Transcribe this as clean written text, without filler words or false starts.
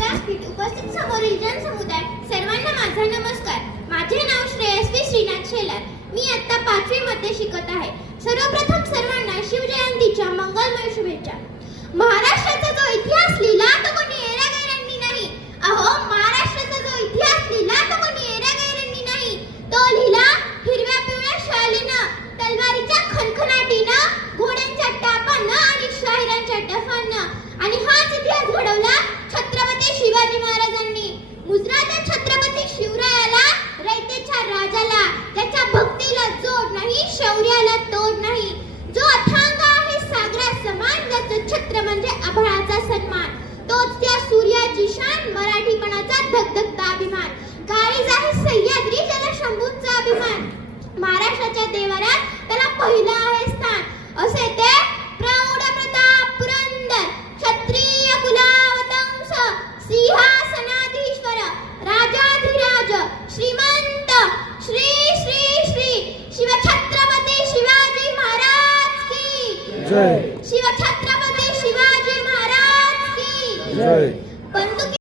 व्यासपीठ उपस्थित समोरील जनसमुदाय सर्वांना माझा नमस्कार. माझे नाव श्रेयस्वी श्रीनाथ शेलार. मी इयत्ता 5वी मध्ये शिकत आहे. सर्वप्रथम सर्वांना शिवजयंतीच्या मंगलमय शुभेच्छा. महाराष्ट्राचा जो इतिहास लिहिला तो कोणी एरागैरांनी नाही. अहो, महाराष्ट्राचा जो इतिहास लिहिला तो कोणी एरागैरांनी नाही. तो लिहिला हिरव्या पिवळ्या शालीनं, तलवारीच्या खणखणाटीनं, घोड्यांच्या टापानं आणि शाहिरांच्या टफानं. आणि हाच इतिहास घडवला छत्रपती शिवाजी महाराजांनी. मुजराच्या छत्रपती शिवरायाला, रयतेच्या राजाला, ज्याच्या भक्तीला जोड नाही, शौर्याला तोड नाही, जो अथांग आहे सागरा समान, ज्याचं छत्र म्हणजे आभाळाचा सन्मान, तोच त्या सूर्याची शान, मराठीपणाचा धगधगता अभिमान. काळीज आहे सह्याद्री, ज्याला शंभूंचा अभिमान. महाराष्ट्राच्या देवाऱ्यात त्याला पहिला आहे स्थान. असे ते प्रौढ प्रताप पुरंदर, क्षत्रिय कुलावतंस, सिंहासनाधीश्वर, राजाधिराज, श्रीमंत, श्री श्री श्री शिवछत्रपती शिवाजी महाराज की जय. शिवछत्रपती शिवाजी महाराज की जय.